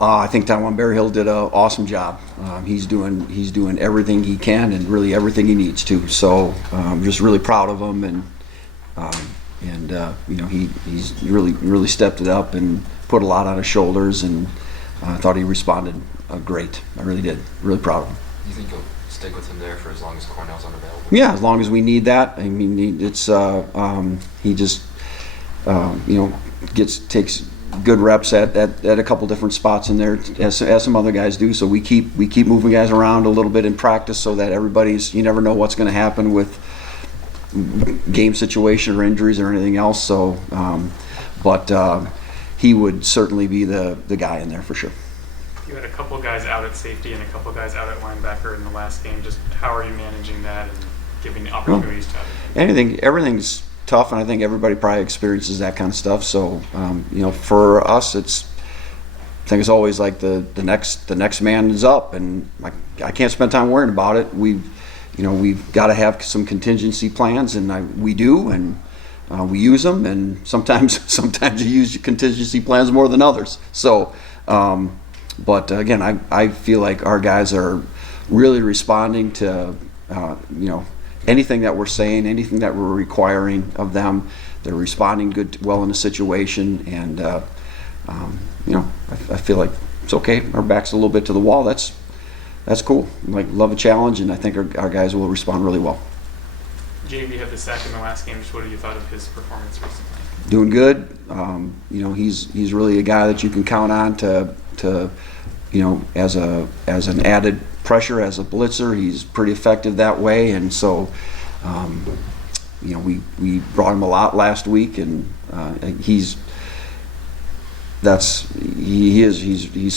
I think Taiwan Berryhill did an awesome job. He's doing everything he can and really everything he needs to. So I'm just really proud of him, and you know, he's really stepped it up and put a lot on his shoulders, and I thought he responded great. I really did. Really proud of him. You think you'll stick with him there for as long as Cornell's unavailable? Yeah, as long as we need that. I mean, he just you know, takes good reps at a couple different spots in there, as some other guys do. So we keep moving guys around a little bit in practice, so that you never know what's going to happen with game situation or injuries or anything else. So, but he would certainly be the guy in there for sure. You had a couple guys out at safety and a couple guys out at linebacker in the last game. Just how are you managing that and giving the opportunities to others? Everything's tough, and I think everybody probably experiences that kind of stuff. So, you know, for us, I think it's always like the next man is up, and I can't spend time worrying about it. We've got to have some contingency plans, and we do, and we use them, and sometimes you use your contingency plans more than others. So, but again, I feel like our guys are really responding to you know, anything that we're saying, anything that we're requiring of them. They're responding well in the situation, and you know, I feel like it's okay. Our back's a little bit to the wall. That's cool. Love a challenge, and I think our guys will respond really well. JV had the sack in the last game. Just what have you thought of his performance recently? Doing good. You know, he's really a guy that you can count on to you know, as an added pressure, as a blitzer. He's pretty effective that way, and so you know, we brought him a lot last week, and he's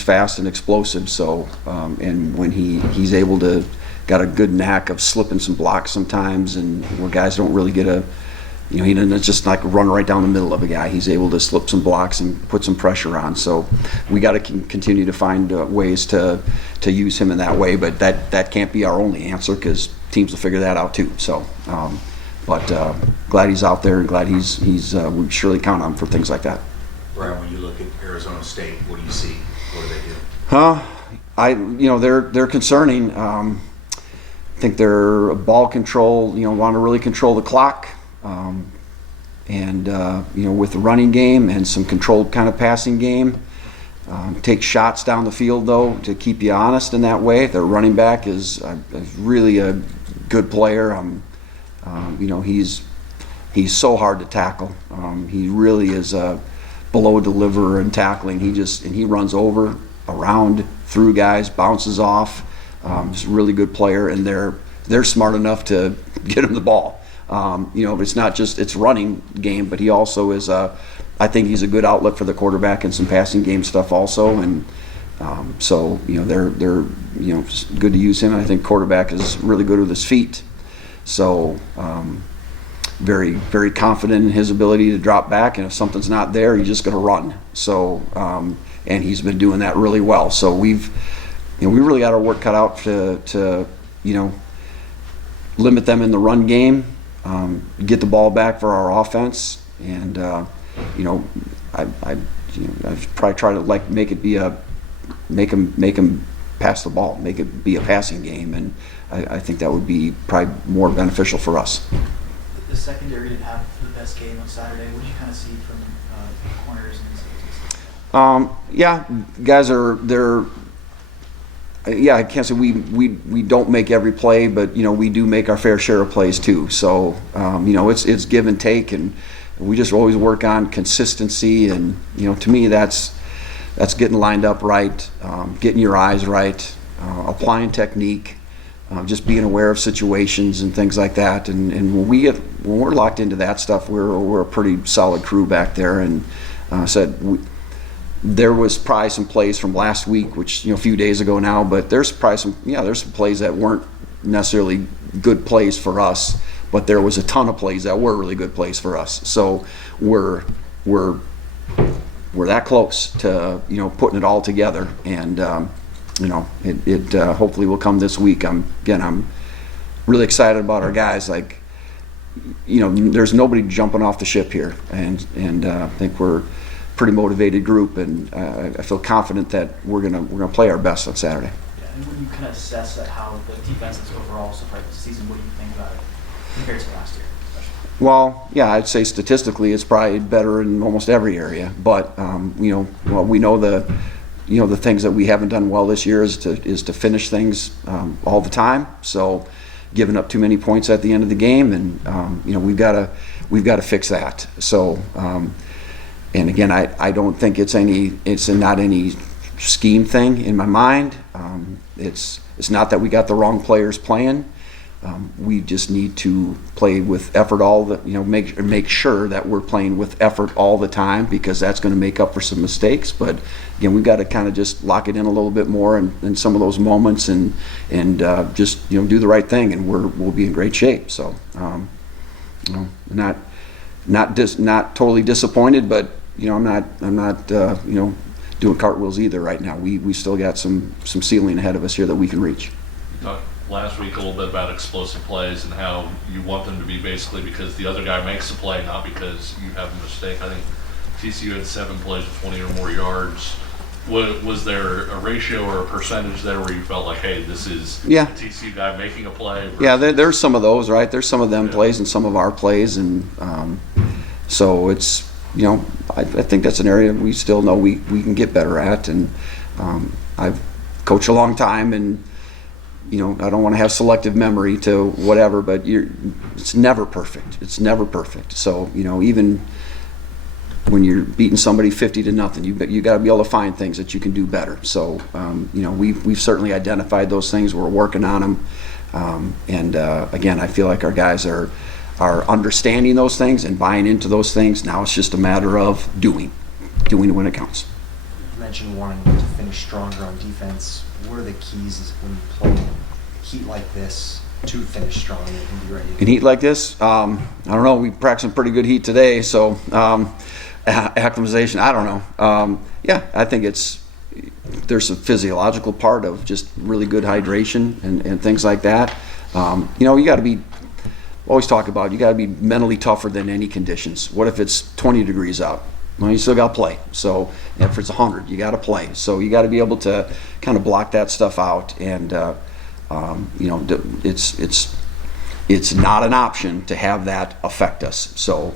fast and explosive. So and when he's able to, got a good knack of slipping some blocks sometimes, and where guys don't really get you know, he doesn't just like run right down the middle of a guy. He's able to slip some blocks and put some pressure on. So we got to continue to find ways to use him in that way. But that can't be our only answer, because teams will figure that out too. So, but glad he's out there, and glad he's we surely count on him for things like that. Brian, when you look at Arizona State, what do you see? What do they do? You know, they're concerning. I think their ball control, you know, want to really control the clock. And you know, with the running game and some controlled kind of passing game, take shots down the field though to keep you honest in that way. Their running back is really a good player. You know, he's so hard to tackle. He really is a below deliverer in tackling. He runs over, around, through guys, bounces off. Just a really good player, and they're smart enough to get him the ball. You know, it's not just its running game, but he also is I think he's a good outlet for the quarterback and some passing game stuff also. And so, you know, they're you know, good to use him. I think quarterback is really good with his feet. So very, very confident in his ability to drop back, and if something's not there, he's just going to run. So and he's been doing that really well. So we really got our work cut out to you know, limit them in the run game. Get the ball back for our offense, and you know, I'd probably try to make him pass the ball, make it be a passing game, and I think that would be probably more beneficial for us. The secondary didn't have the best game on Saturday. What did you kind of see from corners and safeties? Yeah, guys they're. Yeah, I can't say we don't make every play, but you know, we do make our fair share of plays too. So you know, it's give and take, and we just always work on consistency. And you know, to me, that's getting lined up right, getting your eyes right, applying technique, just being aware of situations and things like that. And when we're locked into that stuff, we're a pretty solid crew back there. And there was probably some plays from last week, which, you know, a few days ago now, but there's probably some plays that weren't necessarily good plays for us, but there was a ton of plays that were really good plays for us. So we're that close to, you know, putting it all together, and you know, it hopefully will come this week. I'm really excited about our guys. Like, you know, there's nobody jumping off the ship here, and I think we're pretty motivated group, and I feel confident that we're gonna play our best on Saturday. Yeah, and when you kind of assess that how the defense is overall so far this season, what do you think about it compared to last year? Especially? Well, yeah, I'd say statistically it's probably better in almost every area, but we know the things that we haven't done well this year is to finish things all the time. So, giving up too many points at the end of the game, and we've got to fix that. So, and again, I don't think it's not any scheme thing in my mind. It's not that we got the wrong players playing. We just need to play with effort make sure that we're playing with effort all the time, because that's going to make up for some mistakes. But again, we've got to kind of just lock it in a little bit more in some of those moments, and just do the right thing, and we'll be in great shape. So not totally disappointed, but I'm not doing cartwheels either right now. We still got some ceiling ahead of us here that we can reach. You talked last week a little bit about explosive plays and how you want them to be basically because the other guy makes a play, not because you have a mistake. I think TCU had 7 plays of 20 or more yards. Was there a ratio or a percentage there where you felt like, hey, this is the TCU guy making a play? Yeah, there's some of those, right? There's some of them plays and some of our plays, and so it's I think that's an area we still know we can get better at, and I've coached a long time, and I don't want to have selective memory to whatever, but it's never perfect. It's never perfect. So even when you're beating somebody 50-0, you got to be able to find things that you can do better. So we've certainly identified those things. We're working on them, and again, I feel like our guys are understanding those things and buying into those things. Now it's just a matter of doing when it counts. You mentioned wanting to finish stronger on defense. What are the keys when you play heat like this to finish strong and be ready? In heat like this, I don't know. We practiced some pretty good heat today, so acclimatization. I don't know. I think there's a physiological part of just really good hydration and things like that. You got to be. Always talk about you got to be mentally tougher than any conditions. What if it's 20 degrees out? Well, you still got to play. So if it's 100, you got to play. So you got to be able to kind of block that stuff out, and it's not an option to have that affect us. So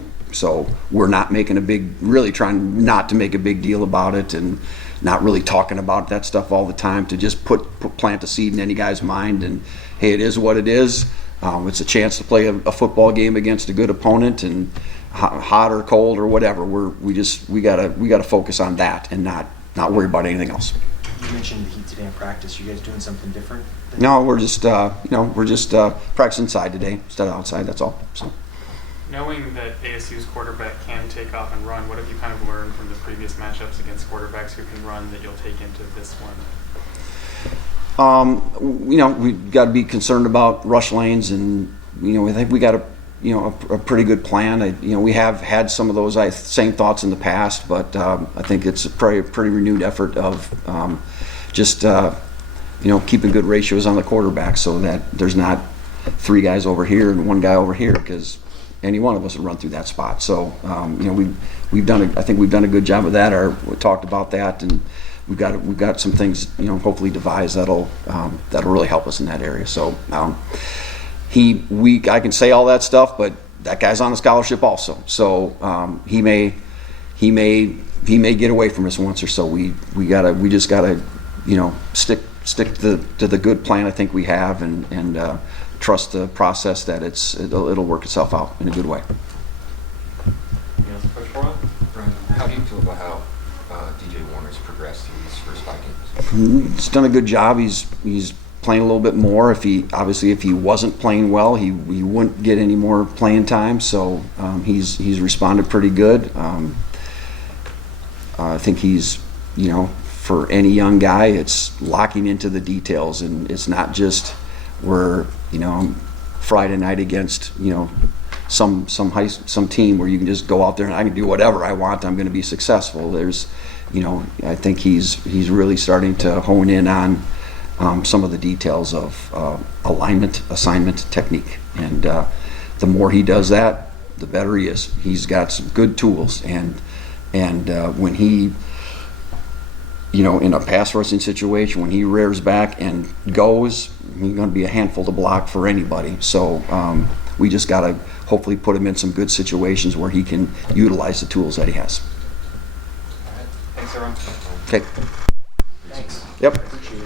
we're not really trying not to make a big deal about it, and not really talking about that stuff all the time, to just plant a seed in any guy's mind, and hey, it is what it is. It's a chance to play a football game against a good opponent, and hot or cold or whatever. We gotta focus on that and not worry about anything else. You mentioned the heat today in practice. You guys doing something different? No, we're just practicing inside today instead of outside. That's all. So. Knowing that ASU's quarterback can take off and run, what have you kind of learned from the previous matchups against quarterbacks who can run that you'll take into this one? We've got to be concerned about rush lanes, and I think we got a pretty good plan. We have had some of those same thoughts in the past, but I think it's a pretty renewed effort of keeping good ratios on the quarterback, so that there's not 3 guys over here and 1 guy over here, because any one of us would run through that spot. So we've done a good job of that. We talked about that, and we've got some things hopefully devised that'll really help us in that area. So I can say all that stuff, but that guy's on a scholarship also. So he may get away from us once or so. We just gotta stick to the good plan I think we have, and trust the process that it'll work itself out in a good way. Brian, how do you feel about how DJ Warner's progressed through these first 5 games? He's done a good job. He's playing a little bit more. If he wasn't playing well, he wouldn't get any more playing time. So he's responded pretty good. I think he's for any young guy, it's locking into the details, and it's not just Friday night against some team where you can just go out there and I can do whatever I want. I'm going to be successful. I think he's really starting to hone in on some of the details of alignment, assignment, technique, and the more he does that, the better he is. He's got some good tools, and And when he, in a pass rushing situation, when he rears back and goes, he's going to be a handful to block for anybody. So we just got to hopefully put him in some good situations where he can utilize the tools that he has. Thanks, everyone. Okay. Thanks. Yep.